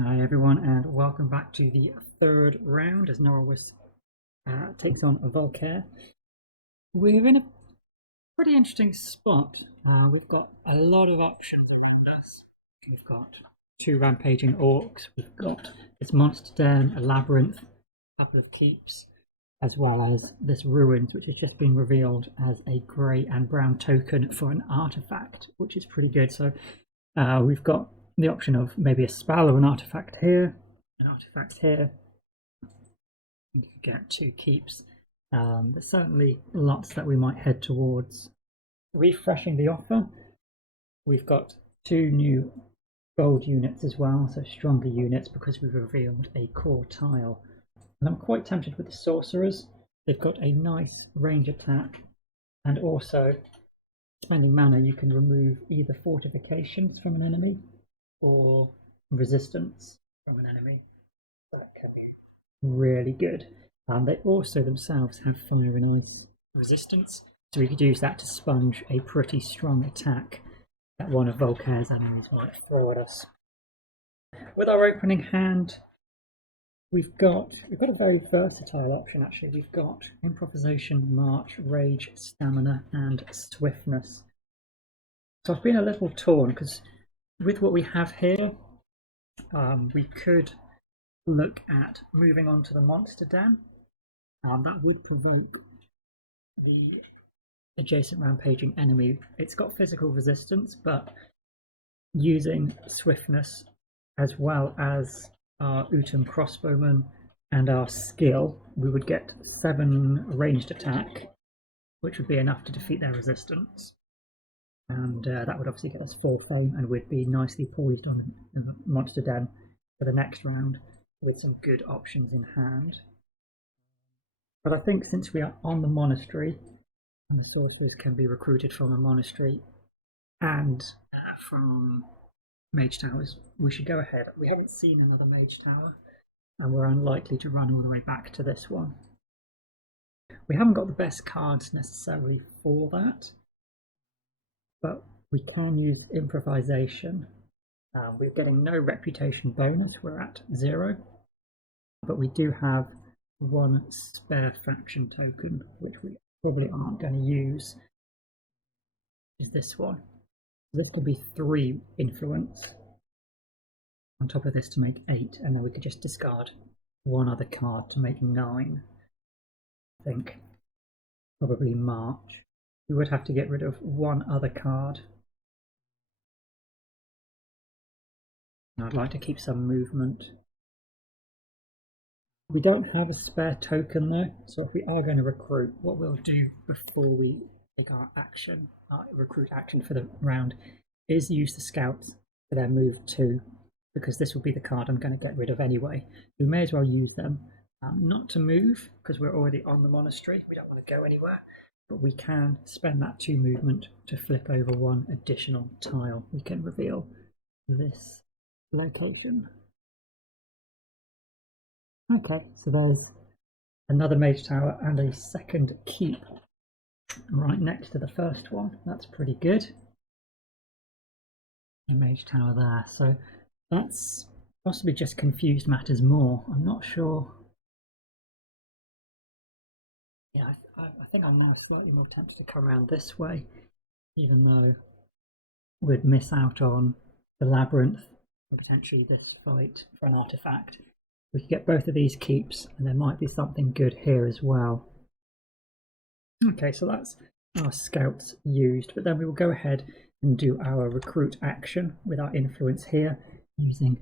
Hi everyone, and welcome back to the third round as Norowas takes on Volkare. We're in a pretty interesting spot. We've got a lot of options around us. We've got two rampaging orcs, we've got this monster den, a labyrinth, a couple of keeps, as well as this ruins, which has just been revealed as a grey and brown token for an artifact, which is pretty good. So we've got the option of maybe a spell or an artifact here, an artifact here. You could get two keeps. There's certainly lots that we might head towards. Refreshing the offer, we've got two new gold units as well, so stronger units because we've revealed a core tile. And I'm quite tempted with the sorcerers. They've got a nice range attack, and also spending mana you can remove either fortifications from an enemy or resistance from an enemy. That could be really good. They also themselves have fire and ice resistance, so we could use that to sponge a pretty strong attack that one of Volkare's enemies might throw at us. With our opening hand, we've got a very versatile option actually. We've got improvisation, march, rage, stamina, and swiftness. So I've been a little torn because with what we have here, we could look at moving on to the monster den. That would provoke the adjacent rampaging enemy. It's got physical resistance, but using swiftness as well as our Utum crossbowman and our skill, we would get 7 ranged attack, which would be enough to defeat their resistance. And that would obviously get us 4 fame, and we'd be nicely poised on the monster den for the next round with some good options in hand. But I think since we are on the monastery, and the sorcerers can be recruited from a monastery and from mage towers, we should go ahead. We haven't seen another mage tower, and we're unlikely to run all the way back to this one. We haven't got the best cards necessarily for that, but we can use improvisation. We're getting no reputation bonus, we're at 0, but we do have 1 spare faction token, which we probably aren't going to use, is this one. This could be 3 influence on top of this to make 8, and then we could just discard 1 other card to make 9. I think probably March. We would have to get rid of 1 other card. And I'd like to keep some movement. We don't have a spare token though, so if we are going to recruit, what we'll do before we take our action, our recruit action for the round, is use the scouts for their move 2, because this will be the card I'm going to get rid of anyway. We may as well use them, not to move, because we're already on the monastery, we don't want to go anywhere, but we can spend that 2 movement to flip over 1 additional tile. We can reveal this location. Okay, so there's another mage tower and a second keep right next to the first one. That's pretty good. A mage tower there, so that's possibly just confused matters more. I'm not sure. Yeah, I think I'm now slightly more tempted to come around this way, even though we'd miss out on the labyrinth or potentially this fight for an artifact. We could get both of these keeps, and there might be something good here as well. Okay, so that's our scouts used, but then we will go ahead and do our recruit action with our influence here using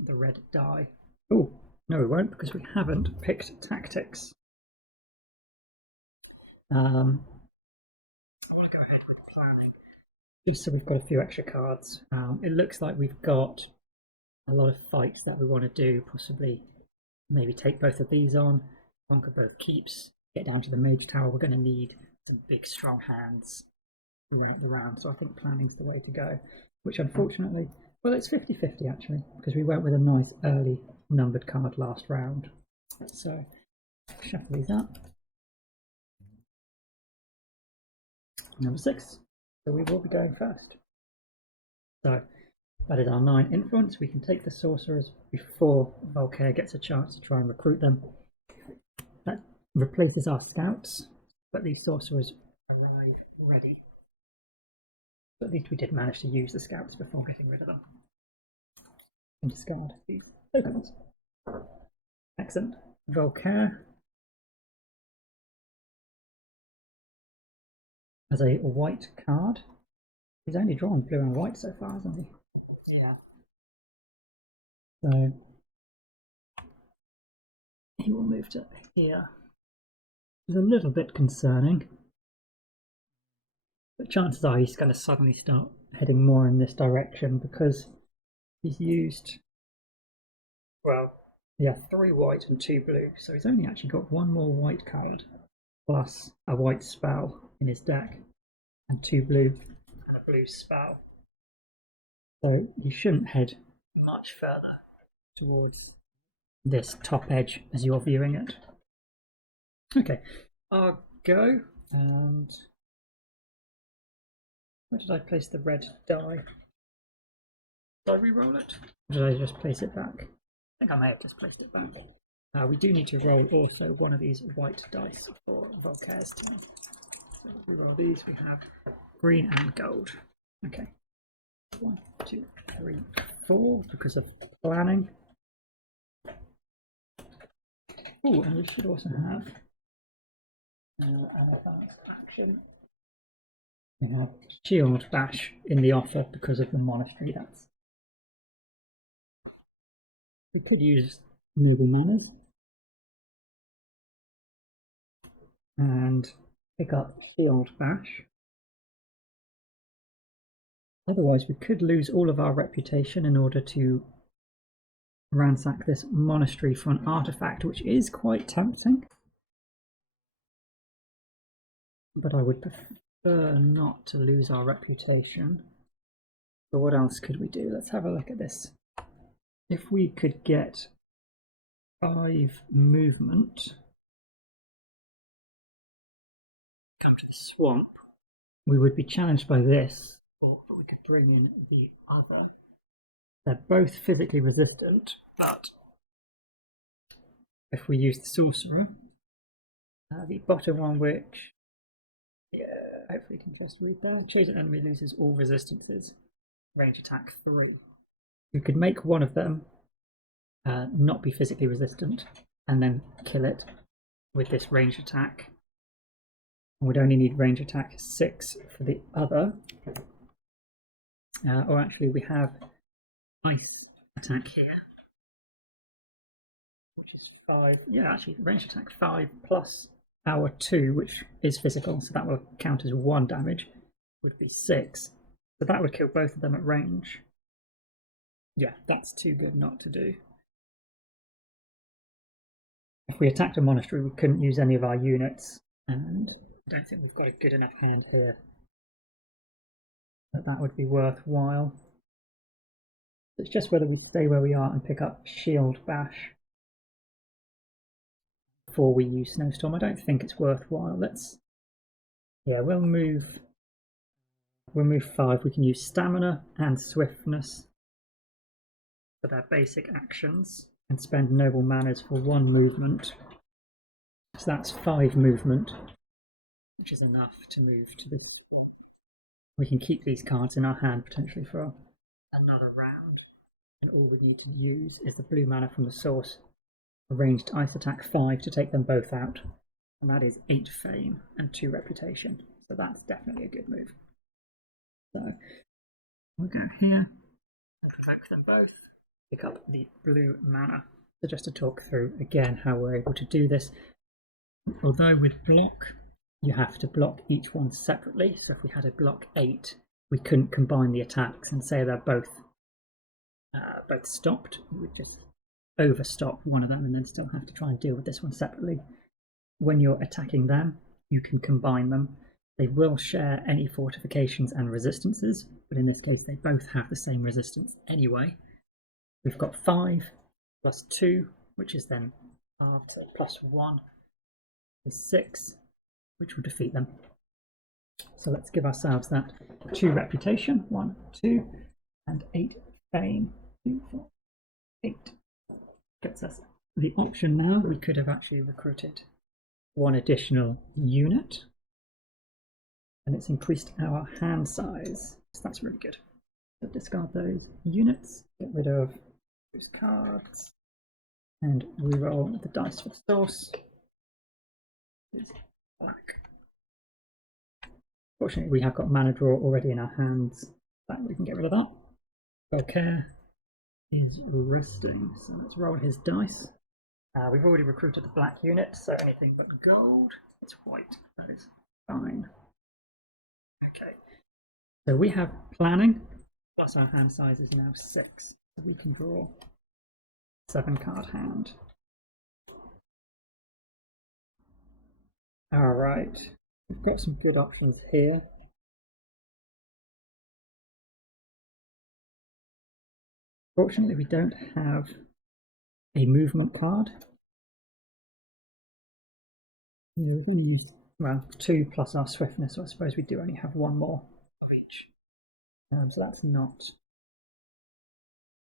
the red die. Oh, no we won't, because we haven't picked tactics. I want to go ahead with planning, just so we've got a few extra cards. It looks like we've got a lot of fights that we want to do, possibly maybe take both of these on, conquer both keeps, get down to the mage tower. We're going to need some big strong hands throughout the round, so I think planning's the way to go, which unfortunately, well, it's 50-50 actually, because we went with a nice early numbered card last round. So shuffle these up. Number 6, so we will be going first. So That is our 9 influence. We can take the sorcerers before Volkare gets a chance to try and recruit them. That replaces our scouts, but these sorcerers arrive ready. But at least we did manage to use the scouts before getting rid of them. And discard these tokens. Excellent. Volkare has a white card. He's only drawn blue and white so far, hasn't he? Yeah. So he will move to here. It's a little bit concerning, but chances are he's going to suddenly start heading more in this direction because he's used, well, yeah, 3 white and 2 blue, so he's only actually got 1 more white card plus a white spell in his deck and 2 blue and a blue spell. So he shouldn't head much further towards this top edge as you're viewing it. Okay, I'll go, and where did I place the red die? Did I re-roll it? Or did I just place it back? I think I may have just placed it back. We do need to roll also one of these white dice for Volkare's team. So if we roll these, we have green and gold. Okay. 1, 2, 3, 4 because of planning. Oh, and we should also have an advanced action. We have Shield Bash in the offer because of the monastery. We could use Noble Manners and pick up Shield Bash. Otherwise, we could lose all of our reputation in order to ransack this monastery for an artifact, which is quite tempting. But I would prefer not to lose our reputation. So what else could we do? Let's have a look at this. If we could get 5 movement, come to the swamp, we would be challenged by this, or we could bring in the other. They're both physically resistant, but if we use the sorcerer, the bottom one, which, yeah, hopefully you can just read there. Chosen enemy loses all resistances. Range attack 3. We could make one of them not be physically resistant, and then kill it with this range attack. And we'd only need range attack 6 for the other. Or actually, we have ice attack here, which is 5. Yeah, actually, range attack 5 plus power 2, which is physical, so that will count as 1 damage, would be 6. So that would kill both of them at range. Yeah, that's too good not to do. If we attacked a monastery, we couldn't use any of our units, and I don't think we've got a good enough hand here that would be worthwhile. It's just whether we stay where we are and pick up Shield Bash before we use Snowstorm. I don't think it's worthwhile. We'll move 5. We can use Stamina and Swiftness for their basic actions and spend Noble Manners for 1 movement. So that's 5 movement, which is enough to move to the swamp. We can keep these cards in our hand potentially for another round, and all we need to use is the blue mana from the source, ranged ice attack 5 to take them both out, and that is 8 fame and 2 reputation, so that's definitely a good move. So we'll go here and provoke them both, pick up the blue mana. So just to talk through again how we're able to do this, although with block you have to block each one separately, so if we had a block 8 we couldn't combine the attacks and say they're both stopped. We would just overstop one of them and then still have to try and deal with this one separately. When you're attacking them, you can combine them. They will share any fortifications and resistances, but in this case they both have the same resistance anyway. We've got 5 plus 2, which is then halved, so plus 1 is 6, which will defeat them. So let's give ourselves that 2 reputation, 1, 2, and 8 Fame, 2, 4, 8. Gets us the option now. We could have actually recruited one additional unit, and it's increased our hand size, so that's really good. So discard those units, get rid of those cards, and re-roll the dice for the source. It's black. Fortunately, we have got mana draw already in our hands, so we can get rid of that. Volkare is resting, so let's roll his dice. We've already recruited the black unit, so anything but gold, it's white. That is fine. Okay, so we have planning, plus our hand size is now 6. So we can draw 7-card hand. Alright, we've got some good options here. Fortunately, we don't have a movement card. Well, 2 plus our swiftness, so I suppose we do only have 1 more of each. So that's not,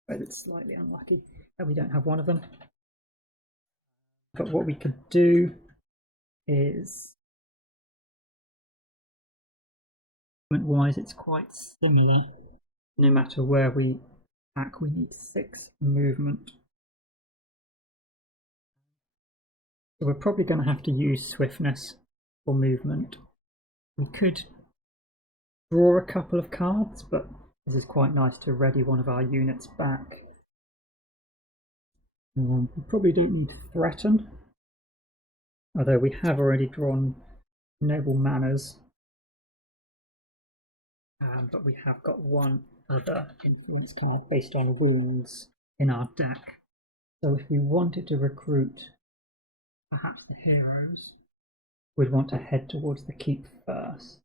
but it's slightly unlucky that we don't have one of them. But what we could do is, movement-wise, it's quite similar. No matter where we attack, we need 6 movement. So we're probably going to have to use swiftness for movement. We could draw a couple of cards, but this is quite nice to ready one of our units back. We probably don't need threaten, although we have already drawn noble manners, but we have got one other influence card based on wounds in our deck. So if we wanted to recruit perhaps the heroes, we'd want to head towards the keep first.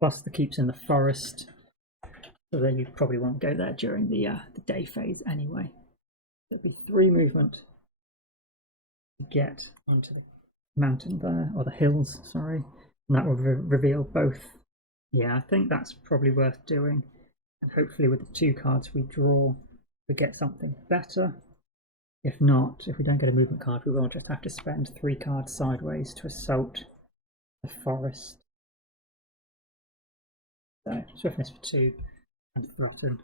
Plus the keep's in the forest, so then you probably won't go there during the day phase anyway. There'll be 3 movement to get onto the mountain there, or the hills, sorry, and that will reveal both. Yeah, I think that's probably worth doing, and hopefully with the 2 cards we draw, we get something better. If not, if we don't get a movement card, we will just have to spend 3 cards sideways to assault the forest. So swiftness for 2 and threaten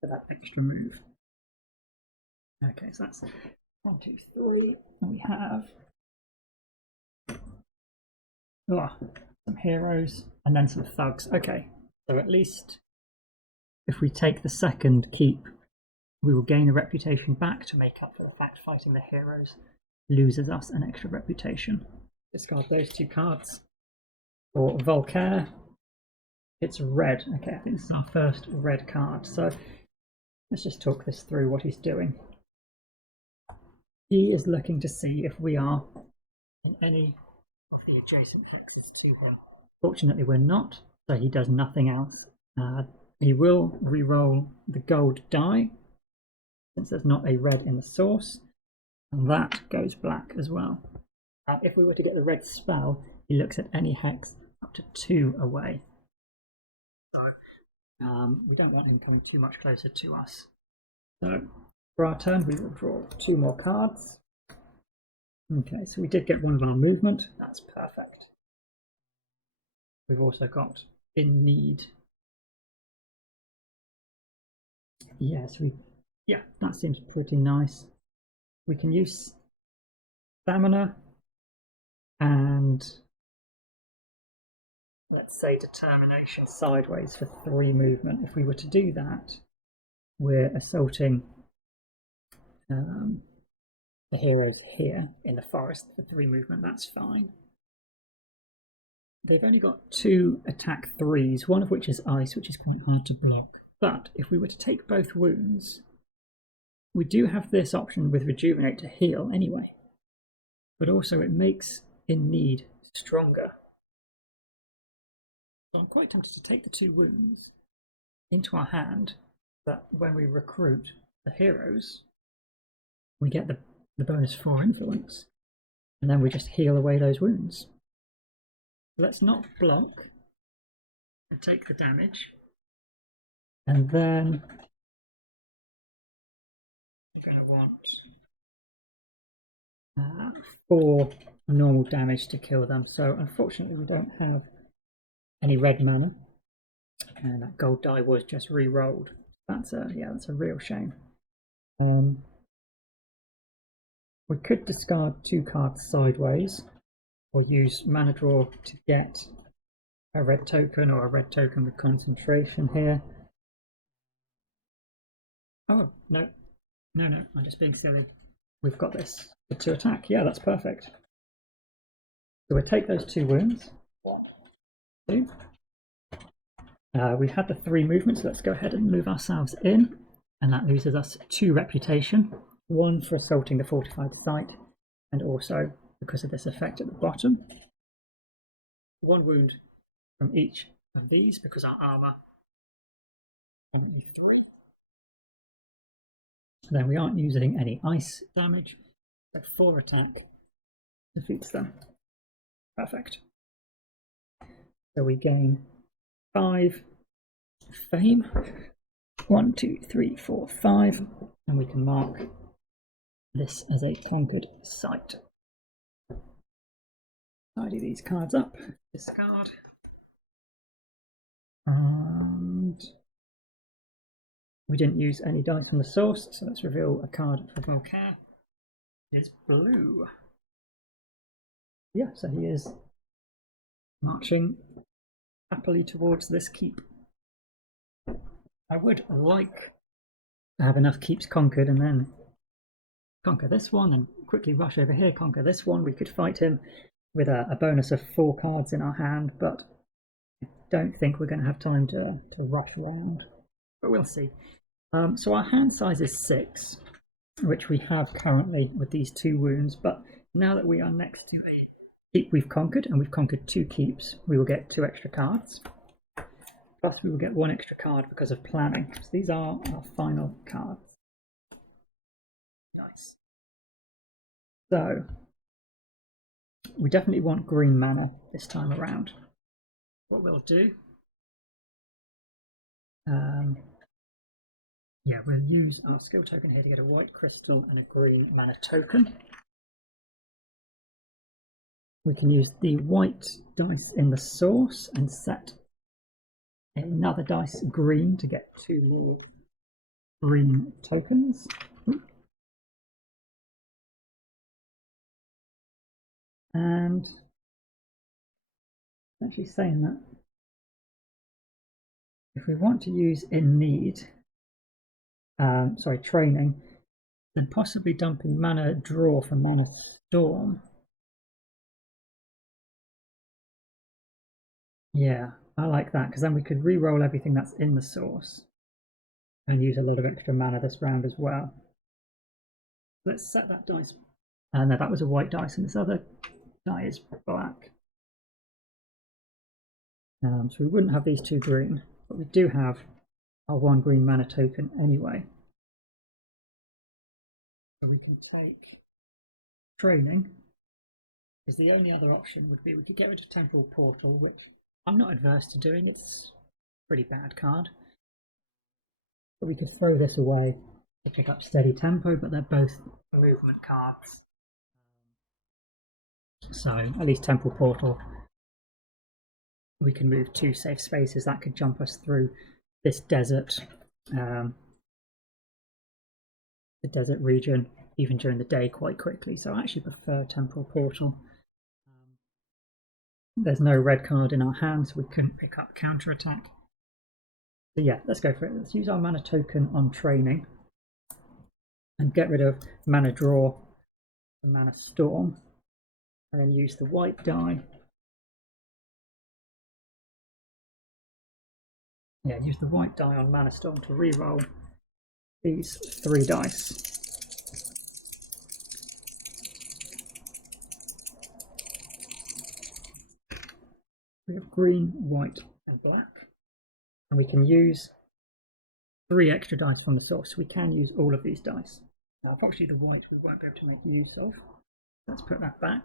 for that extra move. Okay, so that's 1, 2, 3. We have some heroes and then some thugs. Okay, so at least if we take the second keep, we will gain a reputation back to make up for the fact fighting the heroes loses us an extra reputation. Discard those 2 cards. For Volkare, it's red. Okay, I think this is our first red card. So let's just talk this through what he's doing. He is looking to see if we are in any of the adjacent hexes to him. Fortunately, we're not, so he does nothing else. He will re-roll the gold die, since there's not a red in the source, and that goes black as well. If we were to get the red spell, he looks at any hex up to 2 away. So we don't want him coming too much closer to us. So for our turn, we will draw 2 more cards. Okay, so we did get one of our movement. That's perfect. We've also got in need. Yes, yeah, that seems pretty nice. We can use stamina and let's say determination sideways for 3 movement. If we were to do that, we're assaulting the heroes here in the forest for 3 movement. That's fine. They've only got 2 attack 3s, one of which is ice, which is quite hard to block. But if we were to take both wounds, we do have this option with rejuvenate to heal anyway, but also it makes in need stronger. So I'm quite tempted to take the 2 wounds into our hand, that when we recruit the heroes, we get the bonus 4 influence, and then we just heal away those wounds. Let's not block and take the damage. And then we're going to want 4 normal damage to kill them. So unfortunately we don't have any red mana, and that gold die was just re-rolled. That's a real shame. We could discard 2 cards sideways, or use mana draw to get a red token or a red token with concentration here. Oh, no, I'm just being silly. We've got this to attack. Yeah, that's perfect. So we'll take those 2 wounds. 2. We had the 3 movements, so let's go ahead and move ourselves in, and that loses us 2 reputation, 1 for assaulting the fortified site, and also because of this effect at the bottom. 1 wound from each of these because our armor only 3. Then we aren't using any ice damage, so 4 attack defeats them. Perfect. So we gain 5 fame. 1, 2, 3, 4, 5, and we can mark this as a conquered site. Tidy these cards up. Discard. And we didn't use any dice from the source, so let's reveal a card for Volkare. It is blue. Yeah, so he is marching happily towards this keep. I would like to have enough keeps conquered and then conquer this one and quickly rush over here, conquer this one. We could fight him with a bonus of 4 cards in our hand, but I don't think we're going to have time to rush around. But we'll see. So our hand size is 6, which we have currently with these 2 wounds, but now that we are next to a keep we've conquered, and we've conquered 2 keeps, we will get 2 extra cards. Plus we will get 1 extra card because of planning. So these are our final cards. Nice. So we definitely want green mana this time around. What we'll do, we'll use our skill token here to get a white crystal and a green mana token. We can use the white dice in the source and set another dice green to get 2 more green tokens. And actually saying that, if we want to use in need, training, then possibly dumping mana draw for mana storm. Yeah, I like that, because then we could re-roll everything that's in the source and use a little bit extra mana this round as well. Let's set that dice. No, that was a white dice, and this other die is black. So we wouldn't have these 2 green, but we do have our 1 green mana token anyway. So we can take training, because the only other option would be we could get rid of Temporal Portal, which I'm not adverse to doing. It's a pretty bad card. But we could throw this away to pick up Steady Tempo, but they're both movement cards. So at least Temporal Portal, we can move 2 safe spaces. That could jump us through this desert, the desert region, even during the day quite quickly. So I actually prefer Temporal Portal. There's no red card in our hand, so we couldn't pick up counterattack. So yeah, let's go for it. Let's use our mana token on training and get rid of mana draw and mana storm, and then use the white die. Yeah, use the white die on mana storm to re-roll these 3 dice. We have green, white, and black, and we can use 3 extra dice from the source. So we can use all of these dice. Unfortunately, the white we won't be able to make use of. Let's put that back.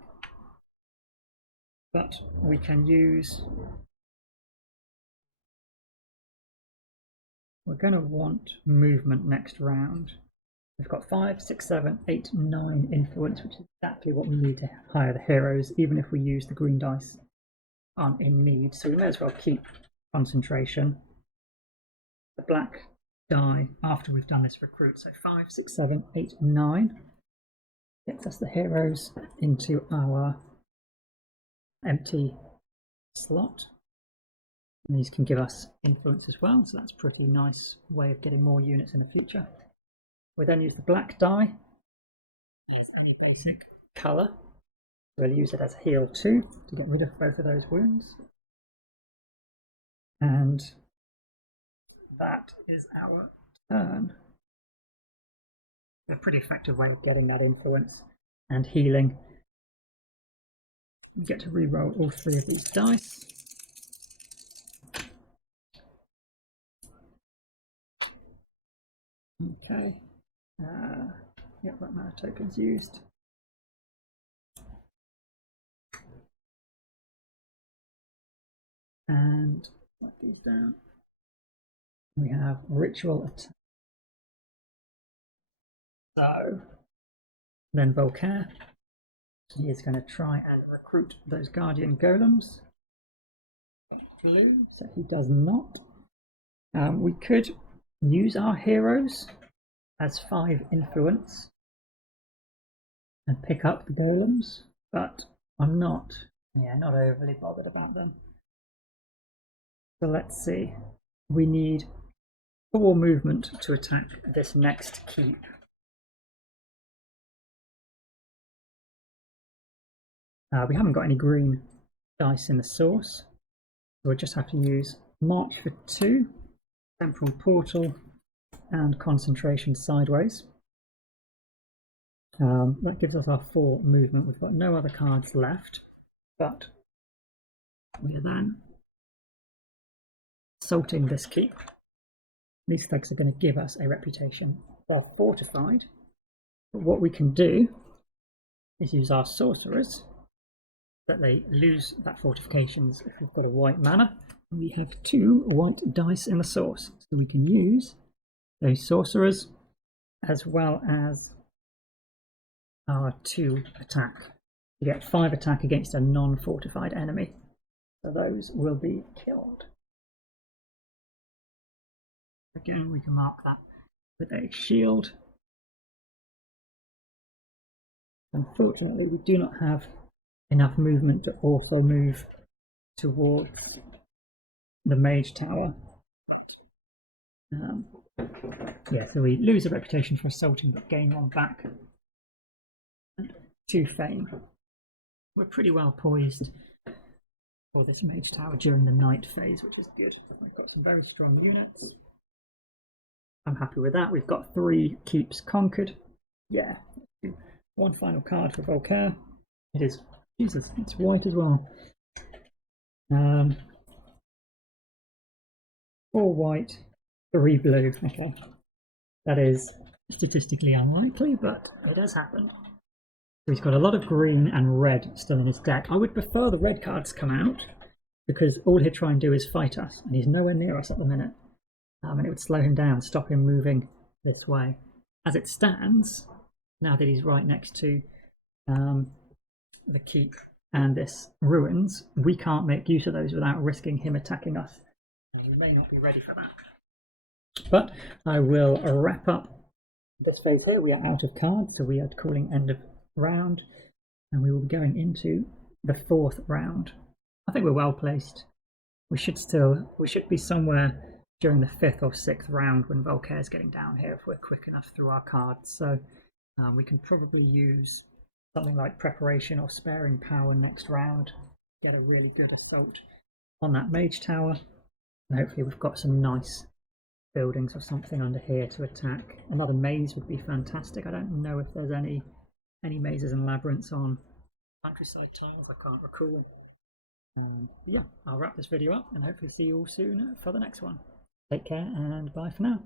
But we can use we're going to want movement next round. We've got 5, 6, 7, 8, 9 influence, which is exactly what we need to hire the heroes, even if we use the green dice aren't in need. So we may as well keep concentration. The black die after we've done this recruit. So 5, 6, 7, 8, 9 gets us the heroes into our empty slot. And these can give us influence as well, so that's a pretty nice way of getting more units in the future. We then use the black die as any basic colour. We'll use it as heal 2 to get rid of both of those wounds. And that is our turn. A pretty effective way of getting that influence and healing. We get to re-roll all 3 of these dice. Okay. Yep, that mana token's used. And let these down. We have ritual attack. So then Volkare, he is going to try and recruit those guardian golems. Blue, so he does not. We could use our heroes as 5 influence and pick up the golems, but I'm not overly bothered about them. So let's see. We need 4 movement to attack this next keep. We haven't got any green dice in the source, so we'll just have to use March for 2, Temporal Portal, and Concentration Sideways. That gives us our 4 movement. We've got no other cards left, but we're then assaulting this keep. These thugs are going to give us a reputation. They're fortified, but what we can do is use our sorcerers, that they lose that fortifications if we've got a white mana. We have 2 white dice in the source, so we can use those sorcerers as well as our 2 attack to get 5 attack against a non-fortified enemy. So those will be killed. Again, we can mark that with a shield. Unfortunately, we do not have enough movement to also move towards the Mage Tower. Yeah, so we lose a reputation for assaulting but gain 1 back. And 2 fame. We're pretty well poised for this Mage Tower during the night phase, which is good. We've got some very strong units. I'm happy with that. We've got 3 keeps conquered. Yeah. 1 final card for Volkare. It is, Jesus, it's white as well. 4 white, 3 blue. Okay. That is statistically unlikely, but it has happened. He's got a lot of green and red still in his deck. I would prefer the red cards come out, because all he'd try and do is fight us, and he's nowhere near us at the minute. And it would slow him down, stop him moving this way. As it stands, now that he's right next to the keep and this ruins, we can't make use of those without risking him attacking us. And he may not be ready for that. But I will wrap up this phase here. We are out of cards, so we are calling end of round, and we will be going into the 4th round. I think we're well placed. We should be somewhere during the 5th or 6th round when Volkare's getting down here if we're quick enough through our cards. So we can probably use something like Preparation or Sparing Power next round, get a really good assault on that Mage Tower, and hopefully we've got some nice buildings or something under here to attack. Another maze would be fantastic. I don't know if there's any mazes and labyrinths on Countryside Tales. I can't recall. Yeah, I'll wrap this video up and hopefully see you all soon for the next one. Take care and bye for now.